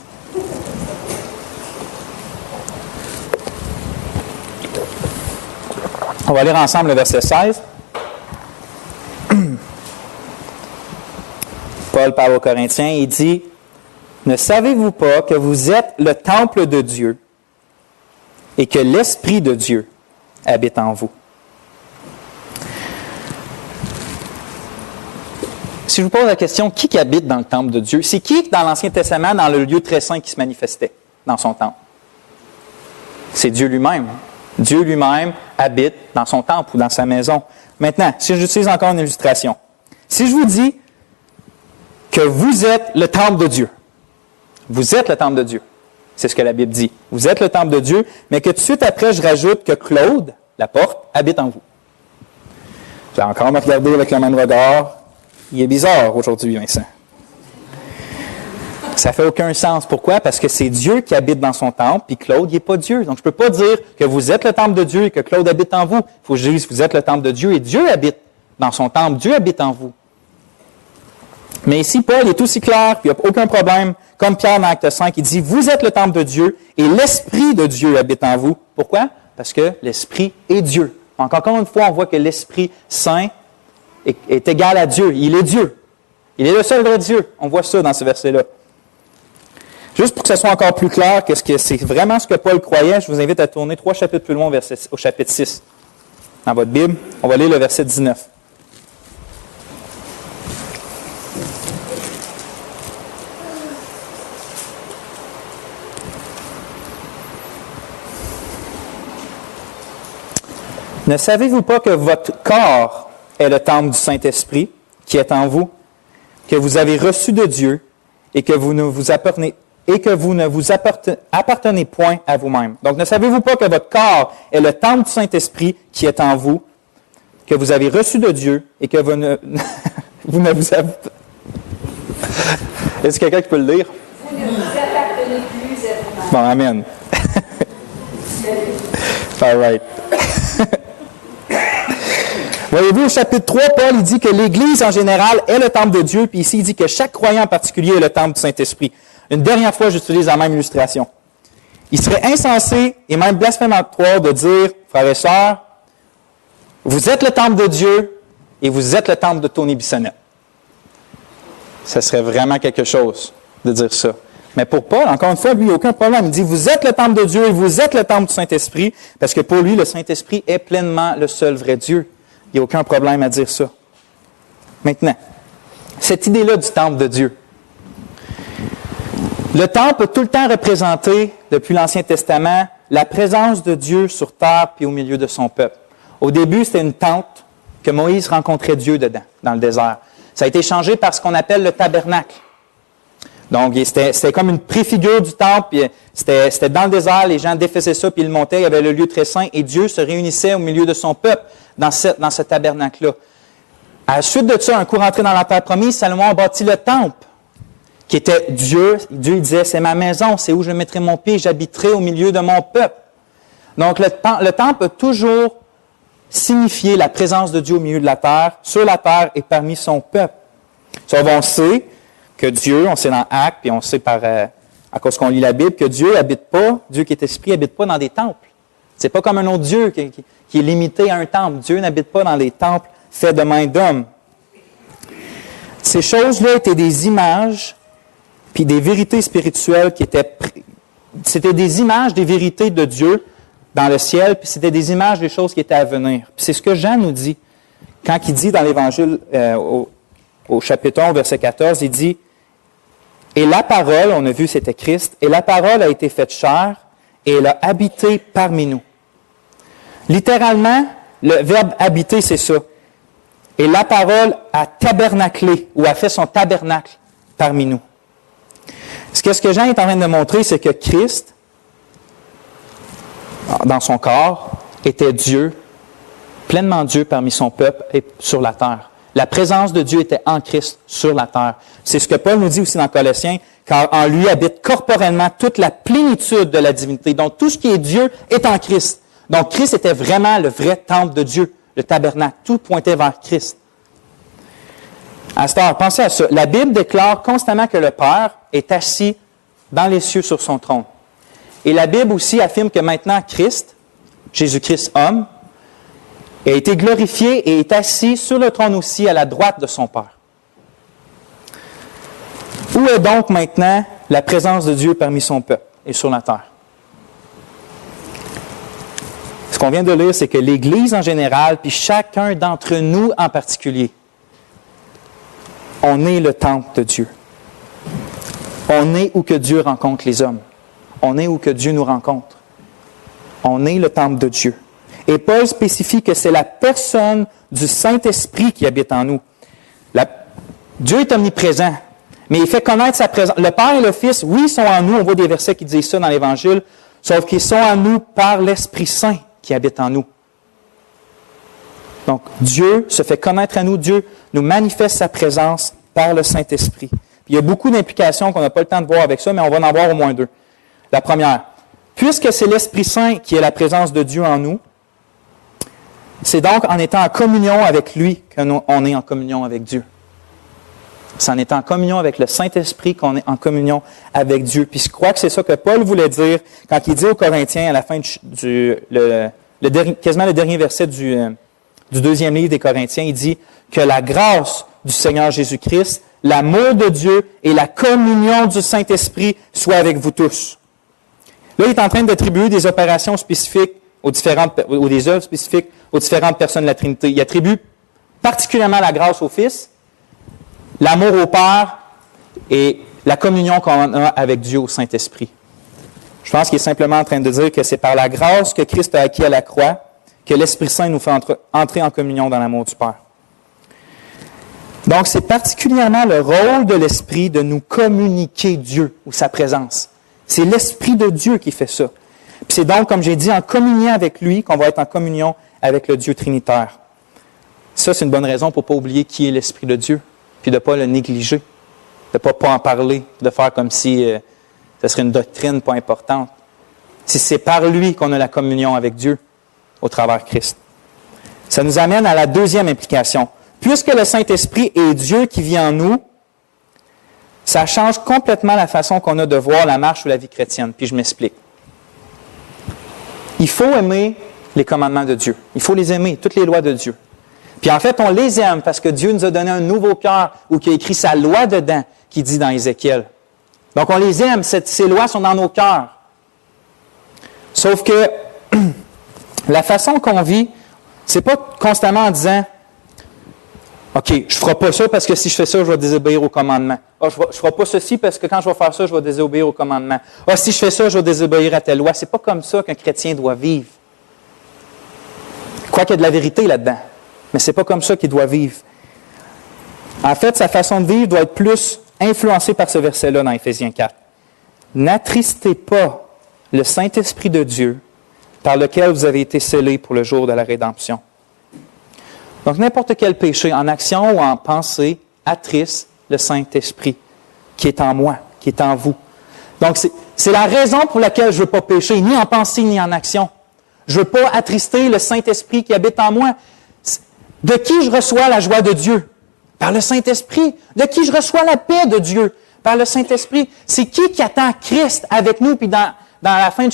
On va lire ensemble le verset 16. Paul parle aux Corinthiens, il dit Ne savez-vous pas que vous êtes le temple de Dieu et que l'Esprit de Dieu habite en vous? Si je vous pose la question, qui habite dans le temple de Dieu? C'est qui dans l'Ancien Testament, dans le lieu très saint, qui se manifestait dans son temple? C'est Dieu lui-même. Dieu lui-même habite dans son temple ou dans sa maison. Maintenant, si j'utilise encore une illustration, si je vous dis que vous êtes le temple de Dieu, vous êtes le temple de Dieu, c'est ce que la Bible dit. Vous êtes le temple de Dieu, mais que tout de suite après, je rajoute que Claude, la porte, habite en vous. Vous allez encore me regarder avec le même regard. Il est bizarre aujourd'hui, Vincent. Ça ne fait aucun sens. Pourquoi? Parce que c'est Dieu qui habite dans son temple, puis Claude, il n'est pas Dieu. Donc, je ne peux pas dire que vous êtes le temple de Dieu et que Claude habite en vous. Il faut que je dise que vous êtes le temple de Dieu et Dieu habite dans son temple. Dieu habite en vous. Mais ici, Paul est aussi clair, puis il n'y a aucun problème. Comme Pierre dans Acte 5, il dit, vous êtes le temple de Dieu et l'Esprit de Dieu habite en vous. Pourquoi? Parce que l'Esprit est Dieu. Donc, encore une fois, on voit que l'Esprit Saint est égal à Dieu. Il est Dieu. Il est le seul vrai Dieu. On voit ça dans ce verset-là. Juste pour que ce soit encore plus clair que c'est vraiment ce que Paul croyait, je vous invite à tourner 3 chapitres plus loin au chapitre 6 dans votre Bible. On va lire le verset 19. Ne savez-vous pas que votre corps est le temple du Saint-Esprit qui est en vous, que vous avez reçu de Dieu et que vous ne vous appartenez point à vous-même. Donc, ne savez-vous pas que votre corps est le temple du Saint-Esprit qui est en vous, que vous avez reçu de Dieu et que vous ne vous Est-ce quelqu'un qui peut le lire? Vous ne vous appartenez plus à vous-même. Bon, amen. All right. Voyez-vous, au chapitre 3, Paul il dit que l'Église en général est le temple de Dieu, puis ici il dit que chaque croyant en particulier est le temple du Saint-Esprit. Une dernière fois, j'utilise la même illustration. Il serait insensé et même blasphématoire de dire, frères et sœurs, vous êtes le temple de Dieu et vous êtes le temple de Tony Bissonnette. Ça serait vraiment quelque chose de dire ça. Mais pour Paul, encore une fois, lui, il n'y a aucun problème. Il dit, vous êtes le temple de Dieu et vous êtes le temple du Saint-Esprit, parce que pour lui, le Saint-Esprit est pleinement le seul vrai Dieu. Il n'y a aucun problème à dire ça. Maintenant, cette idée-là du temple de Dieu. Le temple a tout le temps représenté, depuis l'Ancien Testament, la présence de Dieu sur terre puis au milieu de son peuple. Au début, c'était une tente que Moïse rencontrait Dieu dedans, dans le désert. Ça a été changé par ce qu'on appelle le tabernacle. Donc, c'était comme une préfigure du temple, puis c'était dans le désert, les gens défaisaient ça, puis ils le montaient, il y avait le lieu très saint, et Dieu se réunissait au milieu de son peuple dans ce tabernacle-là. À la suite de ça, un coup rentré dans la terre promise, Salomon a bâti le temple, qui était Dieu. Dieu il disait, c'est ma maison, c'est où je mettrai mon pied, j'habiterai au milieu de mon peuple. Donc, le temple a toujours signifié la présence de Dieu au milieu de la terre, sur la terre et parmi son peuple. Ça, on sait que Dieu, on sait dans Actes, puis on sait à cause qu'on lit la Bible, que Dieu habite pas, Dieu qui est esprit, habite pas dans des temples. C'est pas comme un autre Dieu qui est limité à un temple. Dieu n'habite pas dans les temples faits de main d'homme. Ces choses-là étaient des images, puis des vérités spirituelles c'était des images des vérités de Dieu dans le ciel, puis c'était des images des choses qui étaient à venir. Puis c'est ce que Jean nous dit. Quand il dit dans l'Évangile, au chapitre 1, verset 14, il dit, « Et la parole, on a vu c'était Christ, et la parole a été faite chair, et elle a habité parmi nous. » Littéralement, le verbe « habiter », c'est ça. Et la parole a tabernaclé, ou a fait son tabernacle parmi nous. Ce que Jean est en train de montrer, c'est que Christ, dans son corps, était Dieu, pleinement Dieu parmi son peuple et sur la terre. La présence de Dieu était en Christ sur la terre. C'est ce que Paul nous dit aussi dans Colossiens, car en lui habite corporellement toute la plénitude de la divinité. Donc tout ce qui est Dieu est en Christ. Donc Christ était vraiment le vrai temple de Dieu, le tabernacle. Tout pointait vers Christ. À cette heure, pensez à ça. La Bible déclare constamment que le Père est assis dans les cieux sur son trône. Et la Bible aussi affirme que maintenant Christ, Jésus-Christ homme, a été glorifié et est assis sur le trône aussi à la droite de son Père. Où est donc maintenant la présence de Dieu parmi son peuple et sur la terre. Ce qu'on vient de lire, c'est que l'Église en général, puis chacun d'entre nous en particulier, on est le temple de Dieu. On est où que Dieu rencontre les hommes. On est où que Dieu nous rencontre. On est le temple de Dieu. Et Paul spécifie que c'est la personne du Saint-Esprit qui habite en nous. Dieu est omniprésent, mais il fait connaître sa présence. Le Père et le Fils, oui, ils sont en nous. On voit des versets qui disent ça dans l'Évangile, sauf qu'ils sont en nous par l'Esprit Saint qui habite en nous. Donc, Dieu se fait connaître à nous. Dieu nous manifeste sa présence par le Saint-Esprit. Il y a beaucoup d'implications qu'on n'a pas le temps de voir avec ça, mais on va en voir au moins deux. La première, puisque c'est l'Esprit Saint qui est la présence de Dieu en nous, c'est donc en étant en communion avec lui qu'on est en communion avec Dieu. C'est en étant en communion avec le Saint-Esprit qu'on est en communion avec Dieu. Puis je crois que c'est ça que Paul voulait dire quand il dit aux Corinthiens, à la fin quasiment le dernier verset du deuxième livre des Corinthiens, il dit que la grâce du Seigneur Jésus-Christ, l'amour de Dieu et la communion du Saint-Esprit soient avec vous tous. Là, il est en train d'attribuer des opérations spécifiques ou des œuvres spécifiques aux différentes personnes de la Trinité. Il attribue particulièrement la grâce au Fils, l'amour au Père et la communion qu'on a avec Dieu au Saint-Esprit. Je pense qu'il est simplement en train de dire que c'est par la grâce que Christ a acquis à la croix que l'Esprit Saint nous fait entrer en communion dans l'amour du Père. Donc, c'est particulièrement le rôle de l'Esprit de nous communiquer Dieu ou sa présence. C'est l'Esprit de Dieu qui fait ça. Puis c'est donc, comme j'ai dit, en communion avec lui qu'on va être en communion avec le Dieu trinitaire. Ça, c'est une bonne raison pour ne pas oublier qui est l'Esprit de Dieu, puis de ne pas le négliger, de ne pas en parler, de faire comme si ce serait une doctrine pas importante. Si c'est par lui qu'on a la communion avec Dieu au travers de Christ. Ça nous amène à la deuxième implication. Puisque le Saint-Esprit est Dieu qui vit en nous, ça change complètement la façon qu'on a de voir la marche ou la vie chrétienne. Puis je m'explique. Il faut aimer les commandements de Dieu. Il faut les aimer, toutes les lois de Dieu. Puis en fait, on les aime parce que Dieu nous a donné un nouveau cœur ou qu'il a écrit sa loi dedans, qui dit dans Ézéchiel. Donc on les aime, ces lois sont dans nos cœurs. Sauf que la façon qu'on vit, c'est pas constamment en disant OK, je ne ferai pas ça parce que si je fais ça, je vais désobéir au commandement. Je ne ferai pas ceci parce que quand je vais faire ça, je vais désobéir au commandement. Si je fais ça, je vais désobéir à telle loi. Ce n'est pas comme ça qu'un chrétien doit vivre. Quoi qu'il y ait de la vérité là-dedans. Mais ce n'est pas comme ça qu'il doit vivre. En fait, sa façon de vivre doit être plus influencée par ce verset-là dans Éphésiens 4. N'attristez pas le Saint-Esprit de Dieu par lequel vous avez été scellés pour le jour de la rédemption. Donc, n'importe quel péché, en action ou en pensée, attriste le Saint-Esprit qui est en moi, qui est en vous. Donc, c'est la raison pour laquelle je ne veux pas pécher, ni en pensée, ni en action. Je ne veux pas attrister le Saint-Esprit qui habite en moi. De qui je reçois la joie de Dieu? Par le Saint-Esprit. De qui je reçois la paix de Dieu? Par le Saint-Esprit. C'est qui attend Christ avec nous? Puis dans la fin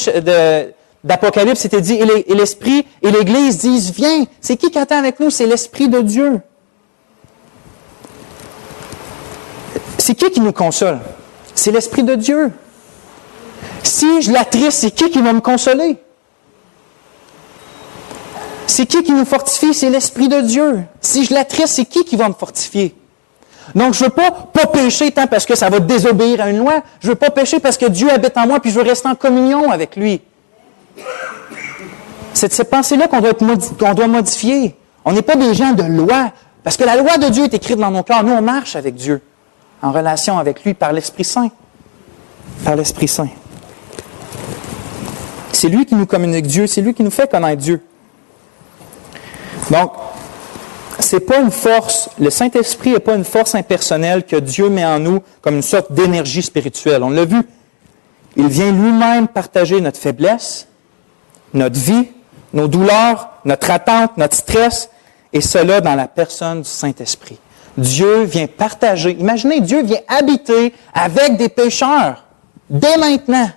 d'Apocalypse, c'était dit, et l'Esprit et l'Église disent, viens. C'est qui attend avec nous? C'est l'Esprit de Dieu. C'est qui nous console? C'est l'Esprit de Dieu. Si je l'attriste, c'est qui va me consoler? C'est qui nous fortifie? C'est l'Esprit de Dieu. Si je l'attriste, c'est qui va me fortifier? Donc, je ne veux pas pécher tant parce que ça va désobéir à une loi. Je ne veux pas pécher parce que Dieu habite en moi puis je veux rester en communion avec lui. C'est cette pensée-là qu'on doit modifier. On n'est pas des gens de loi. Parce que la loi de Dieu est écrite dans nos cœurs. Nous, on marche avec Dieu, en relation avec lui par l'Esprit Saint. Par l'Esprit Saint. C'est lui qui nous communique Dieu. C'est lui qui nous fait connaître Dieu. Donc, c'est pas une force, le Saint-Esprit n'est pas une force impersonnelle que Dieu met en nous comme une sorte d'énergie spirituelle. On l'a vu. Il vient lui-même partager notre faiblesse, notre vie, nos douleurs, notre attente, notre stress, et cela dans la personne du Saint-Esprit. Dieu vient partager. Imaginez, Dieu vient habiter avec des pécheurs, dès maintenant,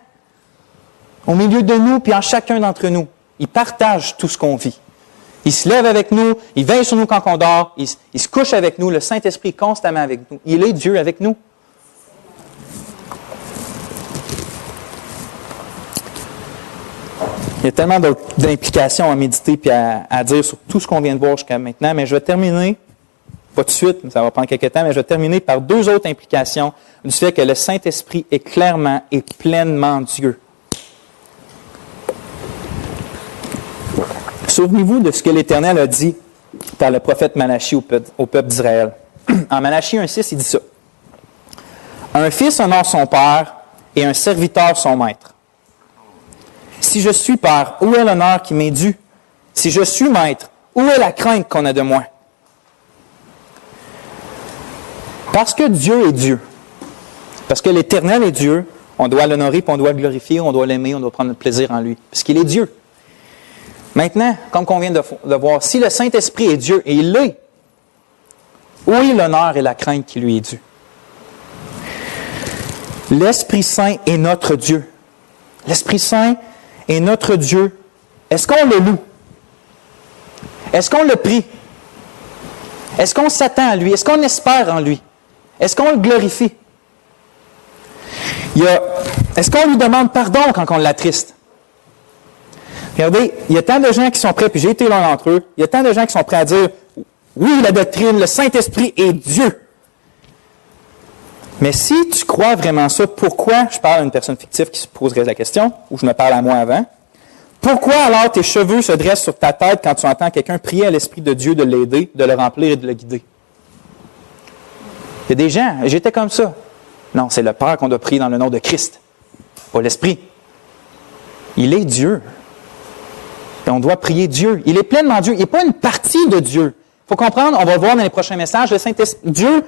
au milieu de nous, puis en chacun d'entre nous. Il partage tout ce qu'on vit. Il se lève avec nous, il veille sur nous quand on dort, il se couche avec nous, le Saint-Esprit est constamment avec nous. Il est Dieu avec nous. Il y a tellement d'implications à méditer et à dire sur tout ce qu'on vient de voir jusqu'à maintenant, mais je vais terminer, pas tout de suite, ça va prendre quelques temps, mais je vais terminer par deux autres implications du fait que le Saint-Esprit est clairement et pleinement Dieu. Souvenez-vous de ce que l'Éternel a dit par le prophète Malachie au peuple d'Israël. En Malachie 1,6, il dit ça. « Un fils honore son père et un serviteur son maître. Si je suis père, où est l'honneur qui m'est dû? Si je suis maître, où est la crainte qu'on a de moi? » Parce que Dieu est Dieu, parce que l'Éternel est Dieu, on doit l'honorer, puis on doit le glorifier, on doit l'aimer, on doit prendre notre plaisir en lui, parce qu'il est Dieu. Maintenant, comme on vient de voir, si le Saint-Esprit est Dieu, et il l'est, où est l'honneur et la crainte qui lui est due? L'Esprit Saint est notre Dieu. L'Esprit Saint est notre Dieu. Est-ce qu'on le loue? Est-ce qu'on le prie? Est-ce qu'on s'attend à lui? Est-ce qu'on espère en lui? Est-ce qu'on le glorifie? Est-ce qu'on lui demande pardon quand on l'attriste? Regardez, il y a tant de gens qui sont prêts, puis j'ai été l'un d'entre eux, il y a tant de gens qui sont prêts à dire « Oui, la doctrine, le Saint-Esprit est Dieu. » Mais si tu crois vraiment ça, pourquoi, je parle à une personne fictive qui se poserait la question, ou je me parle à moi avant, pourquoi alors tes cheveux se dressent sur ta tête quand tu entends quelqu'un prier à l'Esprit de Dieu de l'aider, de le remplir et de le guider? Il y a des gens, j'étais comme ça. Non, c'est le Père qu'on doit prier dans le nom de Christ, pas l'Esprit. Il est Dieu. Et on doit prier Dieu. Il est pleinement Dieu. Il n'est pas une partie de Dieu. Il faut comprendre, on va le voir dans les prochains messages, le Saint-Esprit, Dieu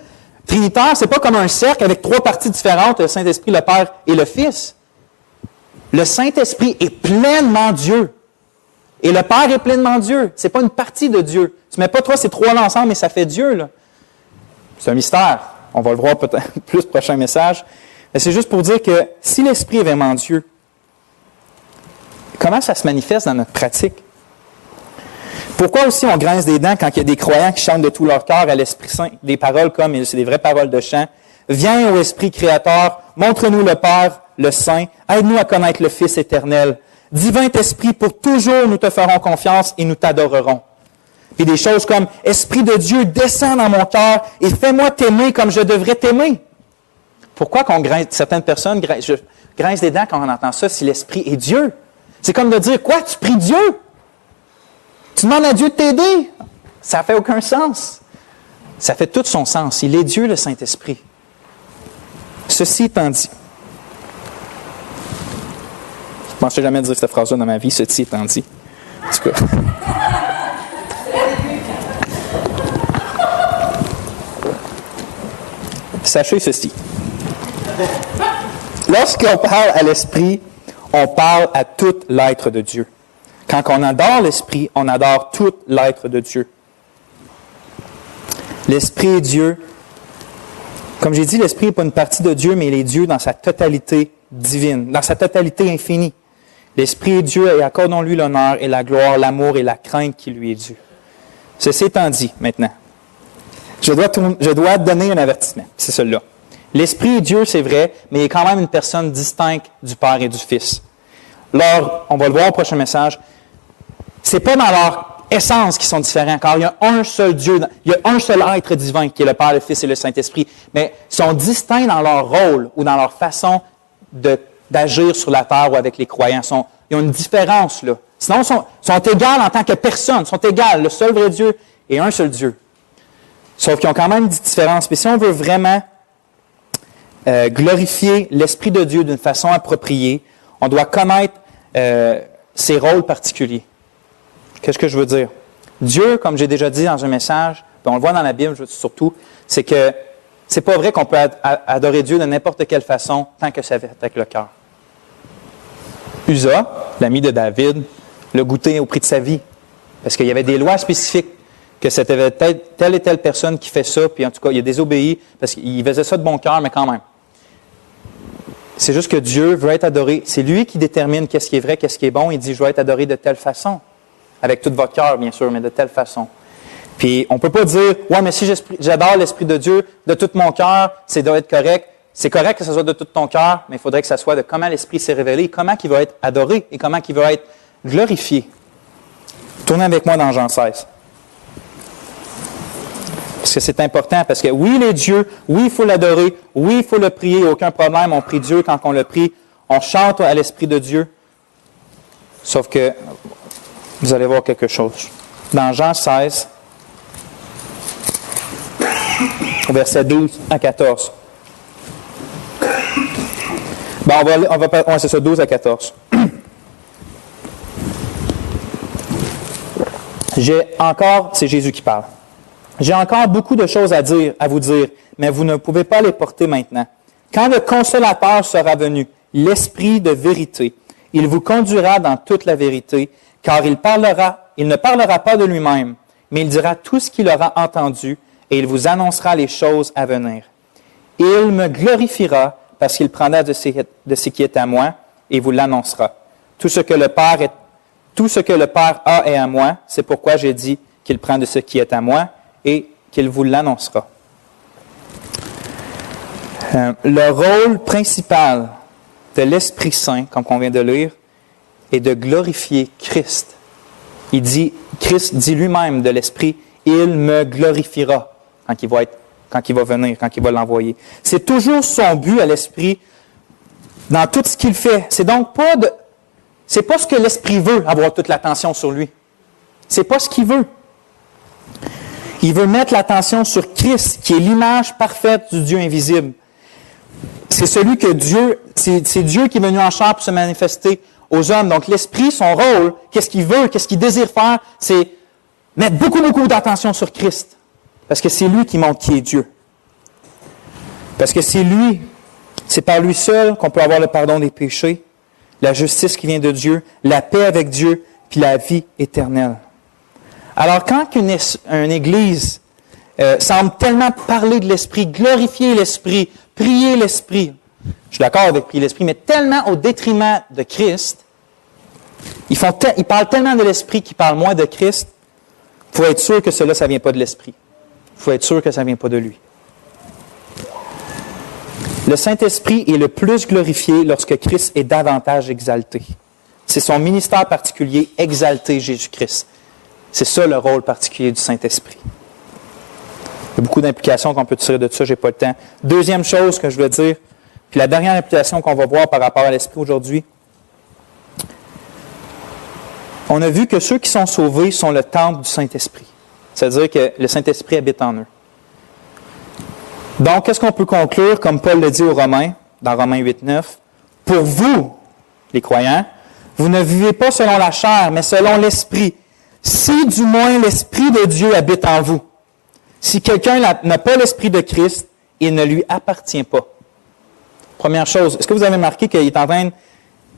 trinitaire, ce n'est pas comme un cercle avec trois parties différentes, le Saint-Esprit, le Père et le Fils. Le Saint-Esprit est pleinement Dieu. Et le Père est pleinement Dieu. Ce n'est pas une partie de Dieu. Tu ne mets pas ces trois-là ensemble et ça fait Dieu, là. C'est un mystère. On va le voir peut-être plus prochain message. Mais c'est juste pour dire que si l'Esprit est vraiment Dieu, comment ça se manifeste dans notre pratique? Pourquoi aussi on grince des dents quand il y a des croyants qui chantent de tout leur cœur à l'Esprit Saint des paroles comme, et c'est des vraies paroles de chant, « Viens, ô Esprit Créateur, montre-nous le Père, le Saint, aide-nous à connaître le Fils éternel. Divin Esprit, pour toujours nous te ferons confiance et nous t'adorerons. » Puis des choses comme « Esprit de Dieu, descends dans mon cœur et fais-moi t'aimer comme je devrais t'aimer. » Pourquoi certaines personnes grincent des dents quand on entend ça si l'Esprit est Dieu? C'est comme de dire, quoi, tu pries Dieu? Tu demandes à Dieu de t'aider? Ça ne fait aucun sens. Ça fait tout son sens. Il est Dieu, le Saint-Esprit. Ceci étant dit, je ne pensais jamais dire cette phrase-là dans ma vie, ceci étant dit. En tout cas. Sachez ceci. Lorsqu'on parle à l'Esprit, on parle à tout l'être de Dieu. Quand on adore l'Esprit, on adore tout l'être de Dieu. L'Esprit est Dieu. Comme j'ai dit, l'Esprit n'est pas une partie de Dieu, mais il est Dieu dans sa totalité divine, dans sa totalité infinie. L'Esprit est Dieu et accordons-lui l'honneur et la gloire, l'amour et la crainte qui lui est due. Ceci étant dit, maintenant, je dois donner un avertissement. C'est celui-là. L'Esprit est Dieu, c'est vrai, mais il est quand même une personne distincte du Père et du Fils. Lors, on va le voir au prochain message, ce n'est pas dans leur essence qu'ils sont différents, car il y a un seul Dieu, il y a un seul être divin qui est le Père, le Fils et le Saint-Esprit, mais ils sont distincts dans leur rôle ou dans leur façon d'agir sur la terre ou avec les croyants. Ils ont une différence, là. Sinon, ils sont égaux en tant que personne, ils sont égaux, le seul vrai Dieu et un seul Dieu. Sauf qu'ils ont quand même des différences. Mais si on veut vraiment glorifier l'Esprit de Dieu d'une façon appropriée, on doit connaître ses rôles particuliers. Qu'est-ce que je veux dire? Dieu, comme j'ai déjà dit dans un message, puis on le voit dans la Bible surtout, c'est que c'est pas vrai qu'on peut adorer Dieu de n'importe quelle façon tant que ça fait avec le cœur. Uza, l'ami de David, l'a goûté au prix de sa vie. Parce qu'il y avait des lois spécifiques que c'était telle et telle personne qui fait ça, puis en tout cas, il a désobéi, parce qu'il faisait ça de bon cœur, mais quand même. C'est juste que Dieu veut être adoré. C'est lui qui détermine qu'est-ce qui est vrai, qu'est-ce qui est bon. Il dit, je veux être adoré de telle façon. Avec tout votre cœur, bien sûr, mais de telle façon. Puis, on ne peut pas dire, ouais, mais si j'adore l'Esprit de Dieu de tout mon cœur, c'est doit être correct. C'est correct que ce soit de tout ton cœur, mais il faudrait que ça soit de comment l'Esprit s'est révélé, comment il va être adoré et comment il va être glorifier. Tournez avec moi dans Jean 16. Parce que c'est important, parce que oui, il est Dieu, oui, il faut l'adorer, oui, il faut le prier, aucun problème, on prie Dieu quand on le prie, on chante à l'Esprit de Dieu. Sauf que, vous allez voir quelque chose. Dans Jean 16, versets 12 à 14. C'est ça, 12 à 14. C'est Jésus qui parle. J'ai encore beaucoup de choses à vous dire, mais vous ne pouvez pas les porter maintenant. Quand le Consolateur sera venu, l'Esprit de vérité, il vous conduira dans toute la vérité, car il ne parlera pas de lui-même, mais il dira tout ce qu'il aura entendu, et il vous annoncera les choses à venir. Il me glorifiera, parce qu'il prendra de ce qui est à moi, et vous l'annoncera. Tout ce que le Père a est à moi, c'est pourquoi j'ai dit qu'il prend de ce qui est à moi, et qu'il vous l'annoncera. Le rôle principal de l'Esprit Saint, comme on vient de lire, est de glorifier Christ. Christ dit lui-même de l'Esprit, « Il me glorifiera » quand il va venir, quand il va l'envoyer. C'est toujours son but à l'Esprit dans tout ce qu'il fait. C'est pas ce que l'Esprit veut, avoir toute l'attention sur lui. C'est pas ce qu'il veut. Il veut mettre l'attention sur Christ, qui est l'image parfaite du Dieu invisible. C'est celui que c'est Dieu qui est venu en chair pour se manifester aux hommes. Donc l'Esprit, son rôle, qu'est-ce qu'il veut, qu'est-ce qu'il désire faire, c'est mettre beaucoup, beaucoup d'attention sur Christ. Parce que c'est lui qui montre qui est Dieu. Parce que c'est par lui seul qu'on peut avoir le pardon des péchés, la justice qui vient de Dieu, la paix avec Dieu, puis la vie éternelle. Alors, quand une Église semble tellement parler de l'Esprit, glorifier l'Esprit, prier l'Esprit, je suis d'accord avec prier l'Esprit, mais tellement au détriment de Christ, ils parlent tellement de l'Esprit qu'ils parlent moins de Christ, il faut être sûr que cela, ça ne vient pas de l'Esprit. Il faut être sûr que ça ne vient pas de lui. Le Saint-Esprit est le plus glorifié lorsque Christ est davantage exalté. C'est son ministère particulier, exalter Jésus-Christ. C'est ça le rôle particulier du Saint-Esprit. Il y a beaucoup d'implications qu'on peut tirer de ça, je n'ai pas le temps. Deuxième chose que je veux dire, puis la dernière implication qu'on va voir par rapport à l'Esprit aujourd'hui, on a vu que ceux qui sont sauvés sont le temple du Saint-Esprit. C'est-à-dire que le Saint-Esprit habite en eux. Donc, qu'est-ce qu'on peut conclure, comme Paul le dit aux Romains, dans Romains 8, 9? Pour vous, les croyants, vous ne vivez pas selon la chair, mais selon l'Esprit. Si du moins l'Esprit de Dieu habite en vous. Si quelqu'un n'a pas l'Esprit de Christ, il ne lui appartient pas. Première chose, est-ce que vous avez remarqué qu'il est en train de...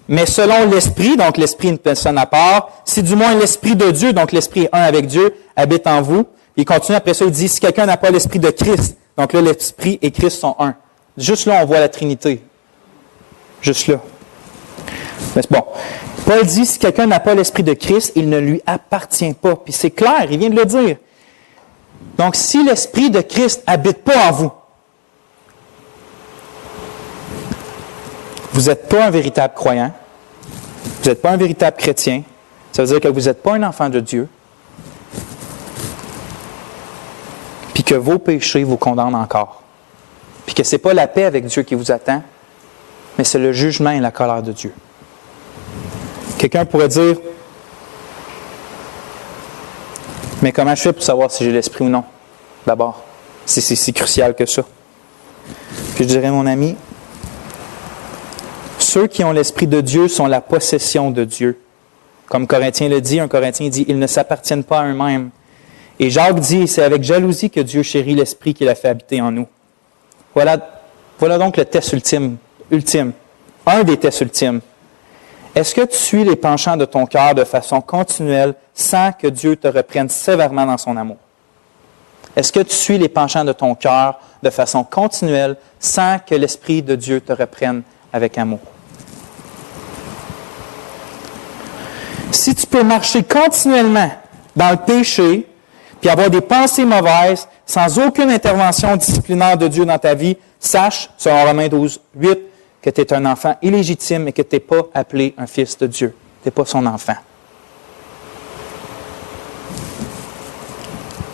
Mais selon l'Esprit, donc l'Esprit est une personne à part, si du moins l'Esprit de Dieu, donc l'Esprit est un avec Dieu, habite en vous, il continue après ça, il dit, si quelqu'un n'a pas l'Esprit de Christ, donc là, l'Esprit et Christ sont un. Juste là, on voit la Trinité. Juste là. Mais bon. Paul dit, si quelqu'un n'a pas l'Esprit de Christ, il ne lui appartient pas. Puis c'est clair, il vient de le dire. Donc, si l'Esprit de Christ n'habite pas en vous, vous n'êtes pas un véritable croyant, vous n'êtes pas un véritable chrétien, ça veut dire que vous n'êtes pas un enfant de Dieu, puis que vos péchés vous condamnent encore, puis que ce n'est pas la paix avec Dieu qui vous attend, mais c'est le jugement et la colère de Dieu. Quelqu'un pourrait dire, mais comment je fais pour savoir si j'ai l'Esprit ou non? D'abord, si c'est si crucial que ça. Puis je dirais, mon ami, ceux qui ont l'Esprit de Dieu sont la possession de Dieu. Comme Corinthiens le dit, un Corinthien dit, ils ne s'appartiennent pas à eux-mêmes. Et Jacques dit, c'est avec jalousie que Dieu chérit l'Esprit qu'il a fait habiter en nous. Voilà donc le test ultime. Un des tests ultimes. Est-ce que tu suis les penchants de ton cœur de façon continuelle sans que Dieu te reprenne sévèrement dans son amour? Est-ce que tu suis les penchants de ton cœur de façon continuelle sans que l'Esprit de Dieu te reprenne avec amour? Si tu peux marcher continuellement dans le péché, puis avoir des pensées mauvaises, sans aucune intervention disciplinaire de Dieu dans ta vie, sache, selon Romains 12, 8, que tu es un enfant illégitime et que tu n'es pas appelé un fils de Dieu. Tu n'es pas son enfant.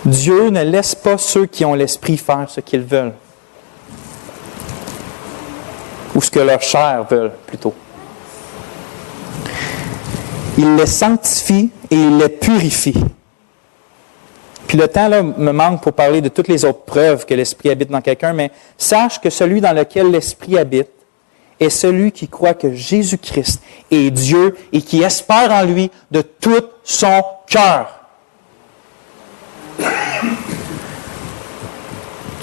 Dieu ne laisse pas ceux qui ont l'esprit faire ce qu'ils veulent. Ou ce que leur chair veut, plutôt. Il les sanctifie et il les purifie. Puis le temps là, me manque pour parler de toutes les autres preuves que l'Esprit habite dans quelqu'un, mais sache que celui dans lequel l'Esprit habite est celui qui croit que Jésus-Christ est Dieu et qui espère en lui de tout son cœur.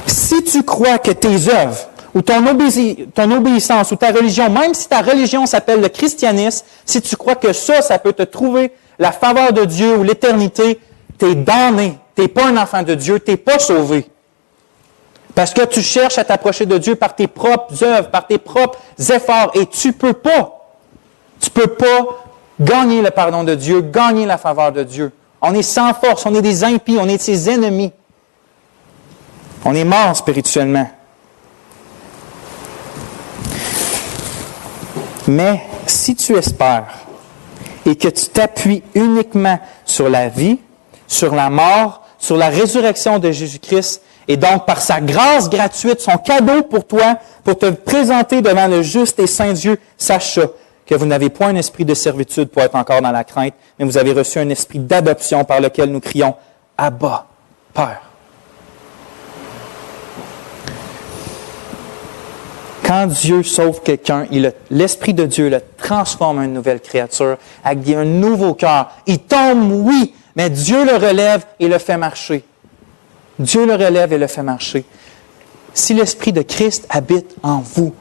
Si tu crois que tes œuvres, ou ton obéissance, ou ta religion, même si ta religion s'appelle le christianisme, si tu crois que ça peut te trouver la faveur de Dieu ou l'éternité, tu es damné. Tu n'es pas un enfant de Dieu, tu n'es pas sauvé. Parce que tu cherches à t'approcher de Dieu par tes propres œuvres, par tes propres efforts, et tu ne peux pas. Tu ne peux pas gagner le pardon de Dieu, gagner la faveur de Dieu. On est sans force, on est des impies, on est ses ennemis. On est mort spirituellement. Mais si tu espères et que tu t'appuies uniquement sur la vie, sur la mort, sur la résurrection de Jésus-Christ, et donc par sa grâce gratuite, son cadeau pour toi, pour te présenter devant le juste et saint Dieu, sache ça, que vous n'avez point un esprit de servitude pour être encore dans la crainte, mais vous avez reçu un esprit d'adoption par lequel nous crions « Abba, Père ». Quand Dieu sauve quelqu'un, l'Esprit de Dieu le transforme en une nouvelle créature, avec un nouveau cœur. Il tombe, oui, mais Dieu le relève et le fait marcher. Dieu le relève et le fait marcher. Si l'Esprit de Christ habite en vous,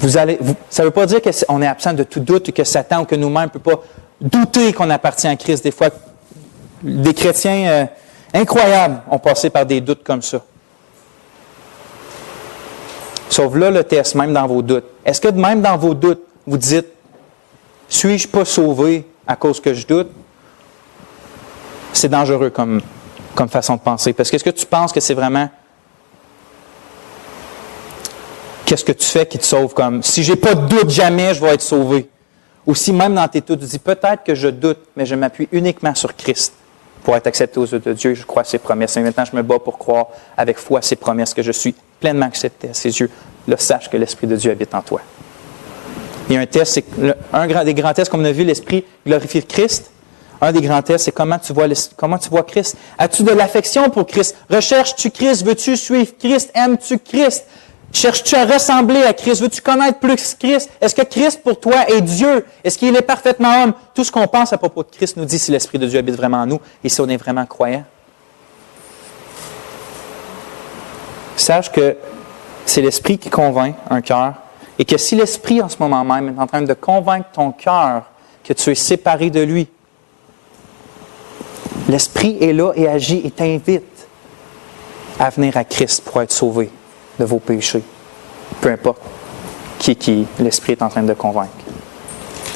ça ne veut pas dire qu'on est absent de tout doute et que Satan ou que nous-mêmes ne peut pas douter qu'on appartient à Christ. Des fois, des chrétiens incroyables ont passé par des doutes comme ça. Sauf là le test, même dans vos doutes. Est-ce que même dans vos doutes, vous dites « Suis-je pas sauvé à cause que je doute? » C'est dangereux comme façon de penser. Parce que est-ce que tu penses que c'est vraiment qu'est-ce que tu fais qui te sauve comme « Si j'ai pas de doute, jamais je vais être sauvé. » Ou si même dans tes doutes, tu dis « Peut-être que je doute, mais je m'appuie uniquement sur Christ pour être accepté aux yeux de Dieu. Je crois à ses promesses. Et maintenant, je me bats pour croire avec foi à ses promesses que je suis pleinement accepté à ses yeux. Là, sache que l'Esprit de Dieu habite en toi. Il y a un test, c'est un des grands tests, comme on a vu, l'Esprit glorifie Christ. Un des grands tests, c'est comment tu vois Christ. As-tu de l'affection pour Christ? Recherches-tu Christ? Veux-tu suivre Christ? Aimes-tu Christ? Cherches-tu à ressembler à Christ? Veux-tu connaître plus Christ? Est-ce que Christ pour toi est Dieu? Est-ce qu'il est parfaitement homme? Tout ce qu'on pense à propos de Christ nous dit si l'Esprit de Dieu habite vraiment en nous et si on est vraiment croyant. Sache que c'est l'Esprit qui convainc un cœur et que si l'Esprit en ce moment même est en train de convaincre ton cœur que tu es séparé de lui, l'Esprit est là et agit et t'invite à venir à Christ pour être sauvé de vos péchés. Peu importe qui l'Esprit est en train de convaincre.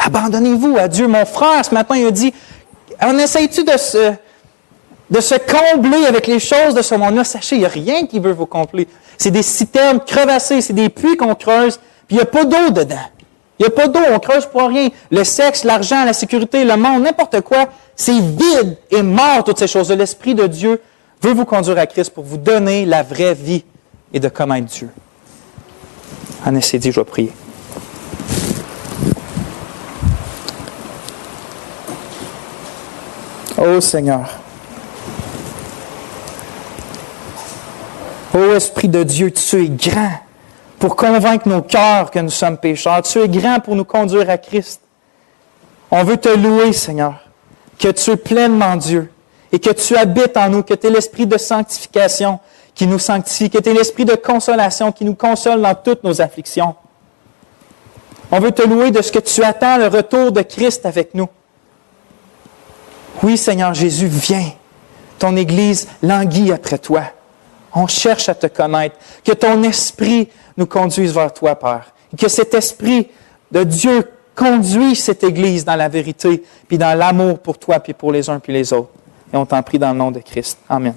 Abandonnez-vous à Dieu. Mon frère, ce matin, il a dit, on essaie-tu de se combler avec les choses de ce monde-là? Sachez, il n'y a rien qui veut vous combler. C'est des citernes crevassées, c'est des puits qu'on creuse, puis il n'y a pas d'eau dedans. Il n'y a pas d'eau, on creuse pour rien. Le sexe, l'argent, la sécurité, le monde, n'importe quoi, c'est vide et mort, toutes ces choses-là. L'Esprit de Dieu veut vous conduire à Christ pour vous donner la vraie vie et de connaître Dieu. En essayant, je vais prier. Ô Seigneur, ô Esprit de Dieu, tu es grand pour convaincre nos cœurs que nous sommes pécheurs. Tu es grand pour nous conduire à Christ. On veut te louer, Seigneur, que tu es pleinement Dieu et que tu habites en nous, que tu es l'Esprit de sanctification qui nous sanctifie, que tu es l'Esprit de consolation qui nous console dans toutes nos afflictions. On veut te louer de ce que tu attends, le retour de Christ avec nous. Oui, Seigneur Jésus, viens. Ton Église languit après toi. On cherche à te connaître. Que ton Esprit nous conduise vers toi, Père. Et que cet Esprit de Dieu conduise cette Église dans la vérité, puis dans l'amour pour toi, puis pour les uns, puis les autres. Et on t'en prie dans le nom de Christ. Amen.